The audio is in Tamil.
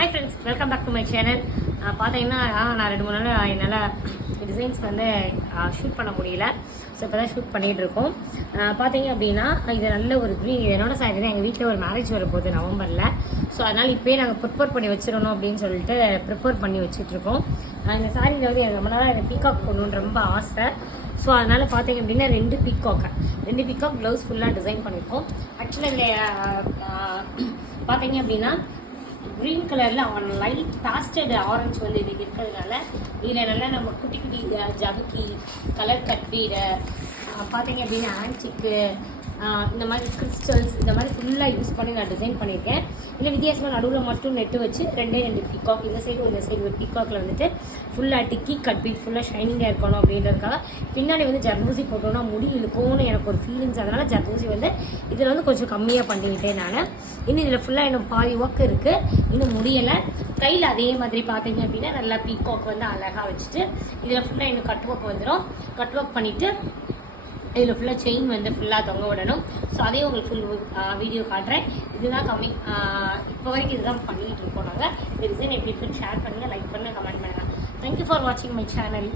Hi friends, welcome back to my channel. பார்த்தீங்கன்னா நான் 2-3 நாள் என்னால் டிசைன்ஸ் வந்து ஷூட் பண்ண முடியல. ஸோ இப்போ தான் ஷூட் பண்ணிகிட்டு இருக்கோம். பார்த்தீங்க அப்படின்னா இது நல்ல ஒரு க்ரீன். இது என்னோட சாரி தான். எங்கள் வீட்டில் ஒரு மேரேஜ் வரப்போகுது நவம்பரில். ஸோ அதனால் இப்போயே நாங்கள் ப்ரிப்பேர் பண்ணி வச்சிடணும் அப்படின்னு சொல்லிட்டு ப்ரிப்பேர் பண்ணி வச்சுட்ருக்கோம். இந்த சாரியில் வந்து எனக்கு ரொம்ப நாளாக எனக்கு பீகாக் போடணுன்னு ரொம்ப ஆசை. ஸோ அதனால் பார்த்தீங்க அப்படின்னா 2 பீகாக் ப்ளவுஸ் ஃபுல்லாக டிசைன் பண்ணியிருக்கோம். ஆக்சுவலாக இதில் பார்த்தீங்க அப்படின்னா க்ரீன் கலரில் லைட் பாஸ்டட் ஆரஞ்சு வந்து இது இருக்கிறதுனால இதில் நல்லா நம்ம குட்டி குட்டி ஜகுக்கி கலர் கட் பீடை பார்த்தீங்க அப்படின்னா ஆன்டிக்கு இந்த மாதிரி கிறிஸ்டல்ஸ் இந்த மாதிரி ஃபுல்லாக யூஸ் பண்ணி நான் டிசைன் பண்ணியிருக்கேன். இல்லை வித்தியாசமாக நடுவில் மட்டும் நெட்டு வச்சு 2 பீகாக் இந்த சைடு ஒரு பீகாக்கில் வந்துட்டு ஃபுல்லாக டிக்கி கட் பீட் ஃபுல்லாக ஷைனிங்காக இருக்கணும் அப்படின்றதுக்காக பின்னாடி வந்து ஜர்தூசி போட்டோன்னா முடி இழுக்கும்னு எனக்கு ஒரு ஃபீலிங்ஸ். அதனால் ஜர்தூசி வந்து இதில் வந்து கொஞ்சம் கம்மியாக பண்ணிக்கிட்டேன் நான். இன்னும் இதில் ஃபுல்லாக இன்னும் பாதி ஒர்க் இருக்குது, இன்னும் முடியலை. கையில் அதே மாதிரி பார்த்தீங்க அப்படின்னா நல்லா பீகாக் வந்து அழகாக வச்சுட்டு இதில் ஃபுல்லாக இன்னும் கட் ஒர்க் வந்துடும். கட் ஒர்க் பண்ணிவிட்டு இதில் ஃபுல்லாக செயின் வந்து ஃபுல்லாக தொங்க விடணும். ஸோ அதையும் உங்களுக்கு ஃபுல் வீடியோ காட்டுறேன். இதுதான் கம்மிங். இப்போ வரைக்கும் இதுதான் பண்ணிகிட்டு இருக்கோம் நாங்கள். இந்த டிசைன் எப்படி இருக்குன்னு ஷேர் பண்ணுங்கள், லைக் பண்ணுங்கள், கமெண்ட் பண்ணுங்கள். தேங்க்யூ ஃபார் வாட்சிங் மை சேனல்.